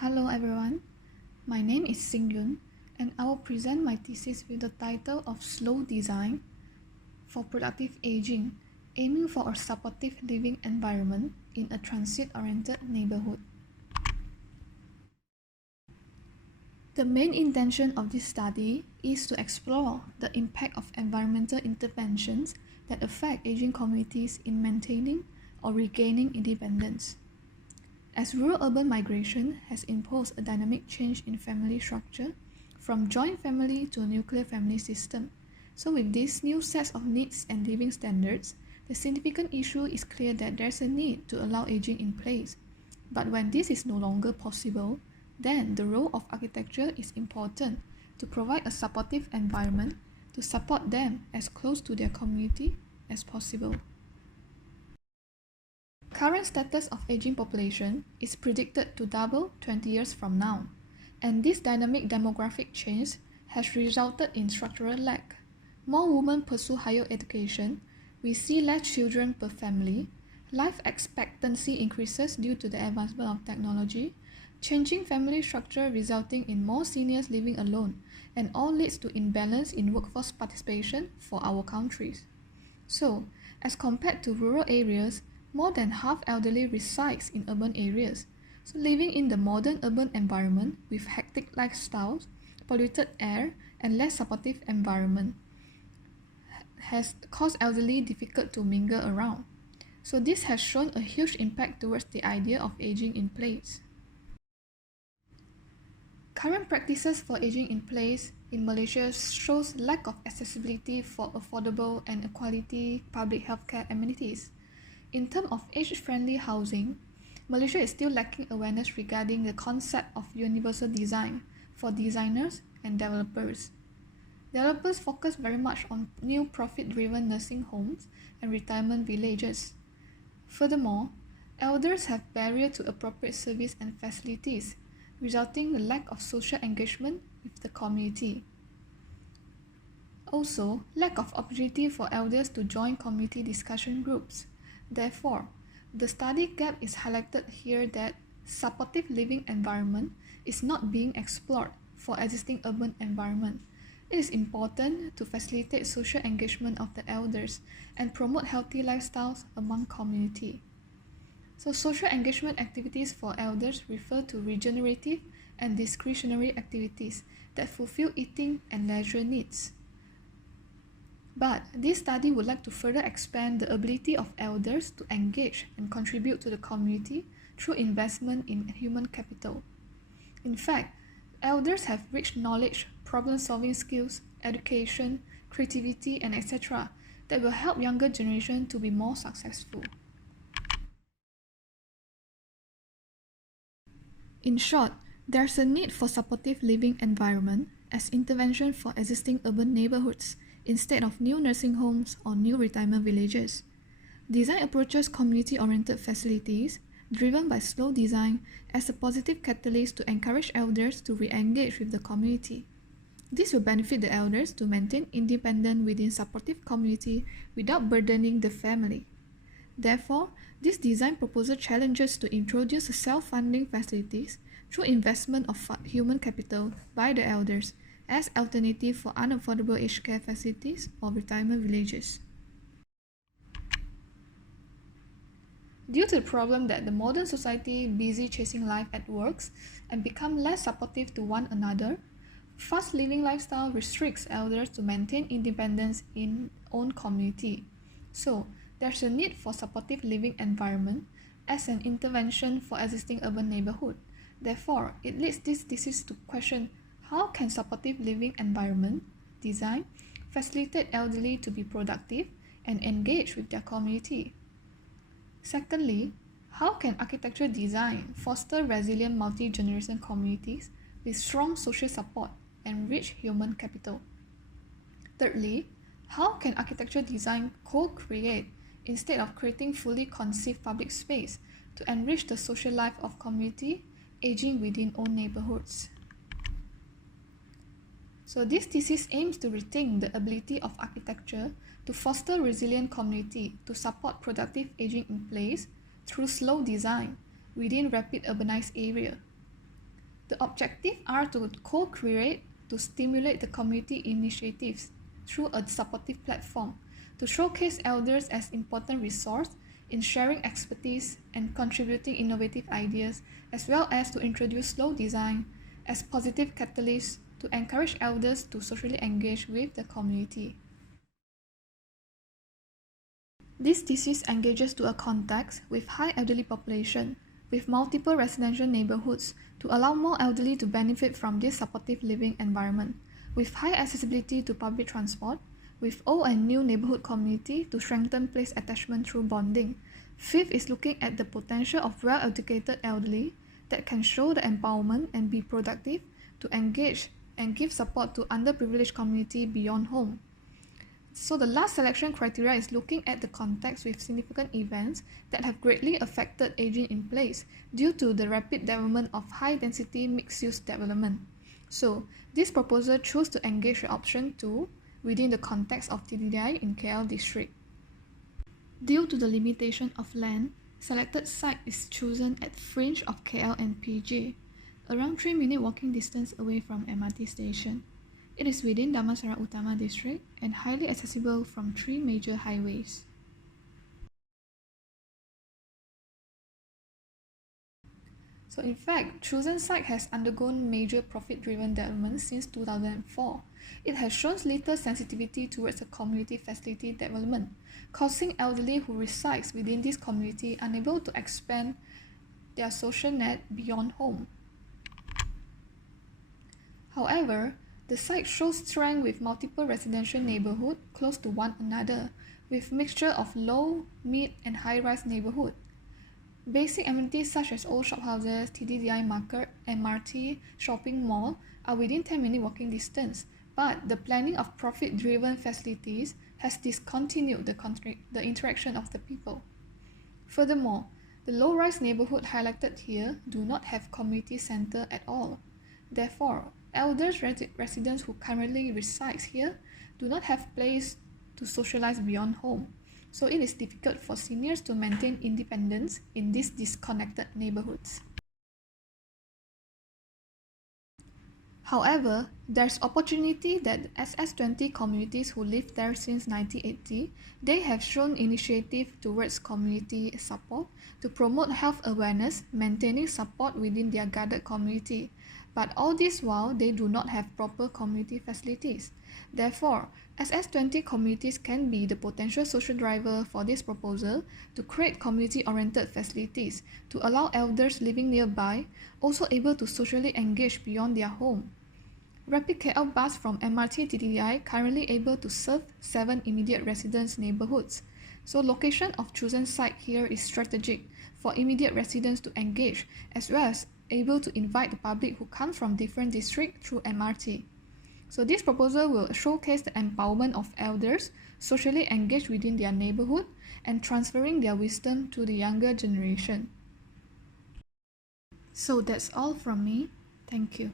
Hello everyone, my name is Sing Yun and I will present my thesis with the title of Slow Design for Productive Aging, aiming for a supportive living environment in a transit-oriented neighborhood. The main intention of this study is to explore the impact of environmental interventions that affect aging communities in maintaining or regaining independence. As rural-urban migration has imposed a dynamic change in family structure from joint family to nuclear family system, so with these new sets of needs and living standards, the significant issue is clear that there's a need to allow aging in place. But when this is no longer possible, then the role of architecture is important to provide a supportive environment to support them as close to their community as possible. Current status of aging population is predicted to double 20 years from now, and this dynamic demographic change has resulted in structural lack. More women pursue higher education, we see less children per family, life expectancy increases due to the advancement of technology, changing family structure resulting in more seniors living alone, and all leads to imbalance in workforce participation for our countries. So, as compared to rural areas, more than half elderly resides in urban areas, so living in the modern urban environment with hectic lifestyles, polluted air, and less supportive environment has caused elderly difficult to mingle around. So this has shown a huge impact towards the idea of aging in place. Current practices for aging in place in Malaysia shows lack of accessibility for affordable and quality public healthcare amenities. In terms of age-friendly housing, Malaysia is still lacking awareness regarding the concept of universal design for designers and developers. Developers focus very much on new profit-driven nursing homes and retirement villages. Furthermore, elders have barriers to appropriate service and facilities, resulting in the lack of social engagement with the community. Also, lack of opportunity for elders to join community discussion groups. Therefore, the study gap is highlighted here that supportive living environment is not being explored for existing urban environment. It is important to facilitate social engagement of the elders and promote healthy lifestyles among community. So social engagement activities for elders refer to regenerative and discretionary activities that fulfill eating and leisure needs. But this study would like to further expand the ability of elders to engage and contribute to the community through investment in human capital. In fact, elders have rich knowledge, problem-solving skills, education, creativity, and etc. that will help younger generation to be more successful. In short, there's a need for supportive living environment as intervention for existing urban neighborhoods instead of new nursing homes or new retirement villages. Design approaches community-oriented facilities driven by slow design as a positive catalyst to encourage elders to re-engage with the community. This will benefit the elders to maintain independence within supportive community without burdening the family. Therefore, this design proposal challenges to introduce self-funding facilities through investment of human capital by the elders as alternative for unaffordable aged care facilities or retirement villages. Due to the problem that the modern society busy chasing life at works and become less supportive to one another, fast living lifestyle restricts elders to maintain independence in own community. So, there's a need for supportive living environment as an intervention for existing urban neighborhood. Therefore, it leads this thesis to question how can supportive living environment design facilitate elderly to be productive and engage with their community? Secondly, how can architecture design foster resilient multi-generation communities with strong social support and rich human capital? Thirdly, how can architecture design co-create instead of creating fully conceived public space to enrich the social life of community aging within own neighborhoods? So this thesis aims to rethink the ability of architecture to foster resilient community to support productive aging in place through slow design within rapid urbanized area. The objectives are to co-create, to stimulate the community initiatives through a supportive platform, to showcase elders as important resource in sharing expertise and contributing innovative ideas, as well as to introduce slow design as positive catalysts to encourage elders to socially engage with the community. This thesis engages to a context with high elderly population, with multiple residential neighborhoods to allow more elderly to benefit from this supportive living environment, with high accessibility to public transport, with old and new neighborhood community to strengthen place attachment through bonding. Fifth is looking at the potential of well-educated elderly that can show the empowerment and be productive to engage and give support to underprivileged community beyond home. So the last selection criteria is looking at the context with significant events that have greatly affected aging in place due to the rapid development of high-density mixed-use development. So this proposal chose to engage the option 2 within the context of TDDI in KL district. Due to the limitation of land, selected site is chosen at fringe of KL and PJ, around 3-minute walking distance away from MRT station. It is within Damansara Utama district and highly accessible from 3 major highways. So in fact, chosen site has undergone major profit-driven development since 2004. It has shown little sensitivity towards the community facility development, causing elderly who resides within this community unable to expand their social net beyond home. However, the site shows strength with multiple residential neighborhoods close to one another, with mixture of low, mid, and high-rise neighborhood. Basic amenities such as old shophouses, TDDI market, MRT, shopping mall are within 10-minute walking distance, but the planning of profit-driven facilities has discontinued the interaction of the people. Furthermore, the low-rise neighborhood highlighted here do not have community center at all. Therefore, elders residents who currently reside here do not have place to socialize beyond home, so it is difficult for seniors to maintain independence in these disconnected neighborhoods. However, there's opportunity that SS20 communities who live there since 1980, they have shown initiative towards community support to promote health awareness, maintaining support within their guarded community. But all this while, they do not have proper community facilities. Therefore, SS20 communities can be the potential social driver for this proposal to create community-oriented facilities to allow elders living nearby also able to socially engage beyond their home. Rapid KL bus from MRT TDDI currently able to serve 7 immediate residence neighborhoods. So location of chosen site here is strategic for immediate residents to engage as well as able to invite the public who come from different districts through MRT. So this proposal will showcase the empowerment of elders, socially engaged within their neighborhood, and transferring their wisdom to the younger generation. So that's all from me. Thank you.